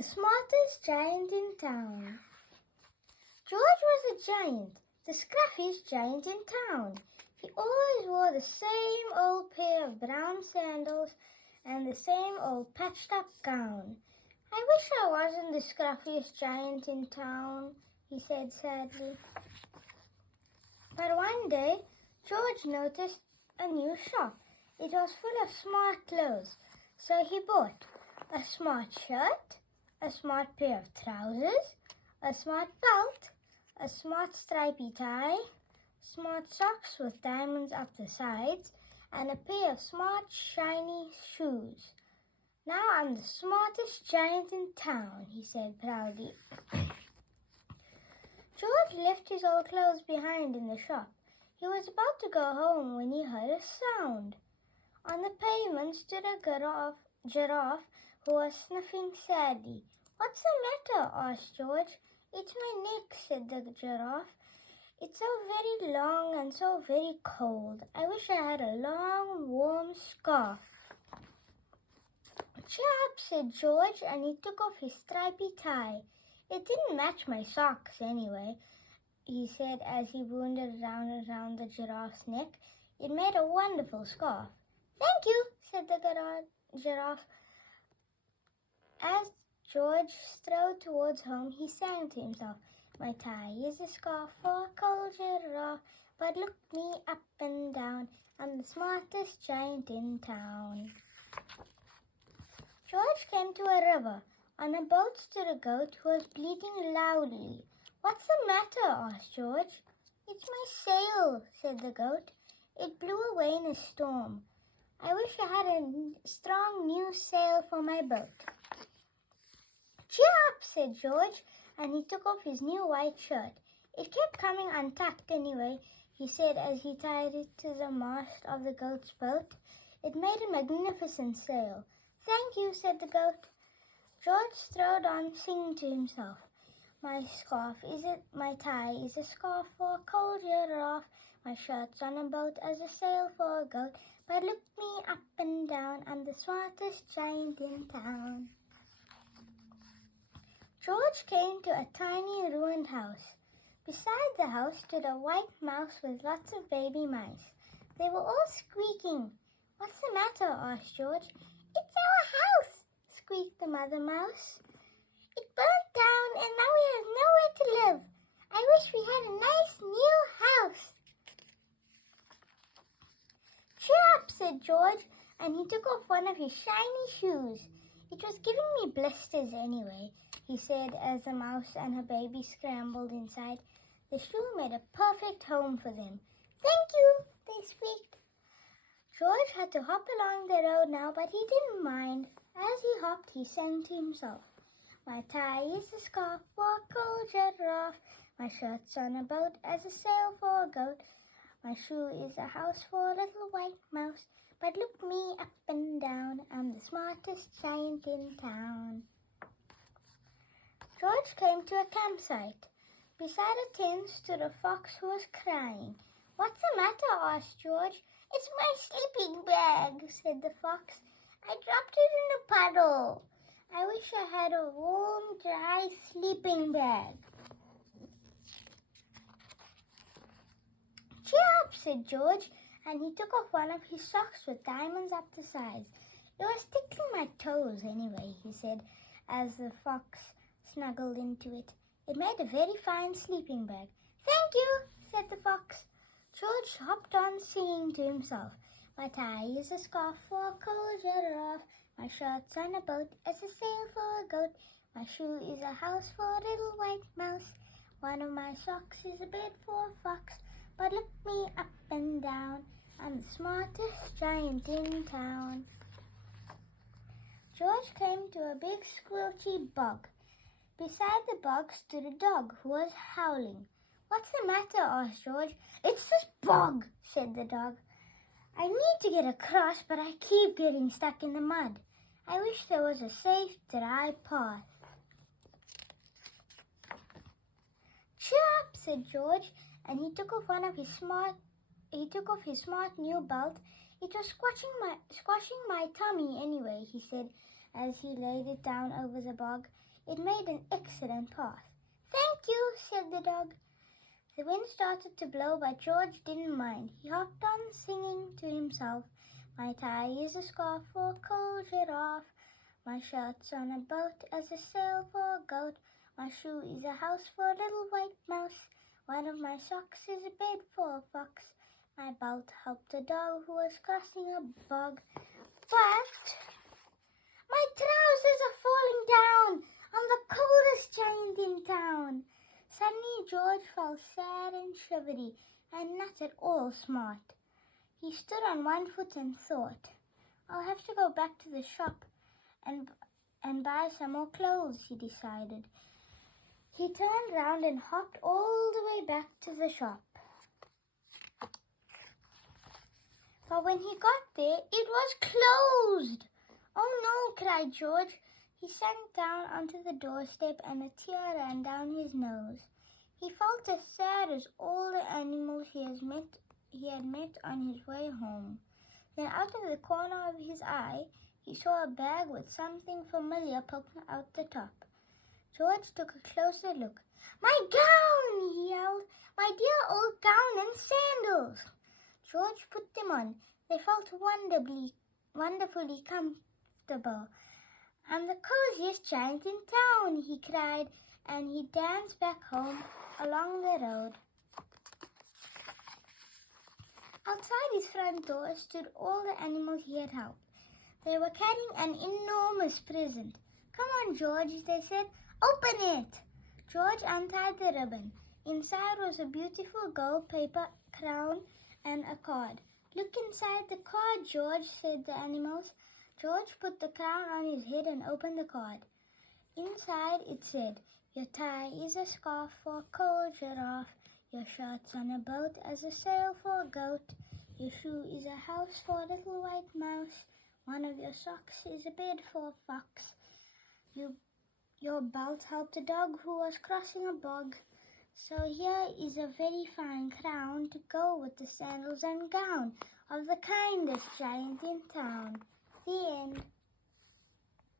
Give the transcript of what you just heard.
the smartest giant in town. George was a giant, the scruffiest giant in town. He always wore the same old pair of brown sandals and the same old patched-up gown. I wish I wasn't the scruffiest giant in town, he said sadly. But one day, George noticed a new shop. It was full of smart clothes, so he bought a smart shirt, a smart pair of trousers, a smart belt, a smart stripy tie, smart socks with diamonds up the sides, and a pair of smart shiny shoes. Now I'm the smartest giant in town, he said proudly. George left his old clothes behind in the shop. He was about to go home when he heard a sound. On the pavement stood a giraffe who was sniffing sadly. "What's the matter?" asked George. "It's my neck," said the giraffe. "It's so very long and so very cold. I wish I had a long, warm scarf." "Cheer up," said George, and he took off his stripy tie. "It didn't match my socks anyway," he said as he wound it round and round the giraffe's neck. "It made a wonderful scarf." "Thank you," said the giraffe. As George strode towards home, he sang to himself, "My tie is a scarf for a cold giraffe, but look me up and down, I'm the smartest giant in town." George came to a river. On a boat stood a goat who was bleating loudly. "What's the matter?" asked George. "It's my sail," said the goat. "It blew away in a storm. I wish I had a strong new sail for my boat." "Cheer up," said George, and he took off his new white shirt. "It kept coming untucked anyway," he said as he tied it to the mast of the goat's boat. "It made a magnificent sail." "Thank you," said the goat. George strode on, singing to himself, My tie is a scarf for a cold giraffe. My shirt's on a boat as a sail for a goat. But look me up and down, I'm the smartest giant in town." George came to a tiny ruined house. Beside the house stood a white mouse with lots of baby mice. They were all squeaking. "What's the matter?" asked George. "It's our house," squeaked the mother mouse. "It burnt down and now we have nowhere to live. I wish we had a nice new house." "Cheer up," said George, and he took off one of his shiny shoes. "It was giving me blisters anyway," he said as the mouse and her baby scrambled inside. The shoe made a perfect home for them. "Thank you," they squeaked. George had to hop along the road now, but he didn't mind. As he hopped, he sang to himself, My tie is a scarf for a cold giraffe. My shirt's on a boat as a sail for a goat. My shoe is a house for a little white mouse. But look me up and down, I'm the smartest giant in town. George came to a campsite. Beside a tent stood a fox who was crying. What's the matter? Asked George. It's my sleeping bag, said the fox. I dropped it in a puddle. I wish I had a warm, dry sleeping bag. Cheer up, said George, and he took off one of his socks with diamonds up the sides. It was tickling my toes anyway, he said, as the fox snuggled into it. It made a very fine sleeping bag. Thank you, said the fox. George hopped on singing to himself. My tie is a scarf for a cold giraffe. My shirt's on a boat as a sail for a goat. My shoe is a house for a little white mouse. One of my socks is a bed for a fox. But look me up and down, I'm the smartest giant in town. George came to a big squelchy bog. Beside the bog stood a dog who was howling. What's the matter? Asked George. It's this bog, said the dog. I need to get across, but I keep getting stuck in the mud. I wish there was a safe, dry path. Cheer up, said George, and he took off his smart new belt. It was squashing my tummy anyway, he said, as he laid it down over the bog. It made an excellent path. "Thank you," said the dog. The wind started to blow, but George didn't mind. He hopped on, singing to himself, "My tie is a scarf for a cold giraffe. My shirt's on a boat as a sail for a goat. My shoe is a house for a little white mouse. One of my socks is a bed for a fox. My belt helped a dog who was crossing a bog. But my trousers are falling down. I'm the coldest giant in town." Suddenly George felt sad and shivery and not at all smart. He stood on one foot and thought, "I'll have to go back to the shop and buy some more clothes," he decided. He turned round and hopped all the way back to the shop. But when he got there, it was closed. "Oh no," cried George. He sank down onto the doorstep and a tear ran down his nose. He felt as sad as all the animals he had met on his way home. Then out of the corner of his eye, he saw a bag with something familiar poking out the top. George took a closer look. "My gown!" he yelled. "My dear old gown and sandals!" George put them on. They felt wonderfully comfortable. "I'm the coziest giant in town," he cried, and he danced back home along the road. Outside his front door stood all the animals he had helped. They were carrying an enormous present. "Come on, George," they said. "Open it." George untied the ribbon. Inside was a beautiful gold paper crown and a card. "Look inside the card, George," said the animals. George put the crown on his head and opened the card. Inside it said, "Your tie is a scarf for a cold giraffe. Your shirt's on a boat as a sail for a goat. Your shoe is a house for a little white mouse. One of your socks is a bed for a fox. Your belt helped a dog who was crossing a bog. So here is a very fine crown to go with the sandals and gown of the kindest giant in town." The end.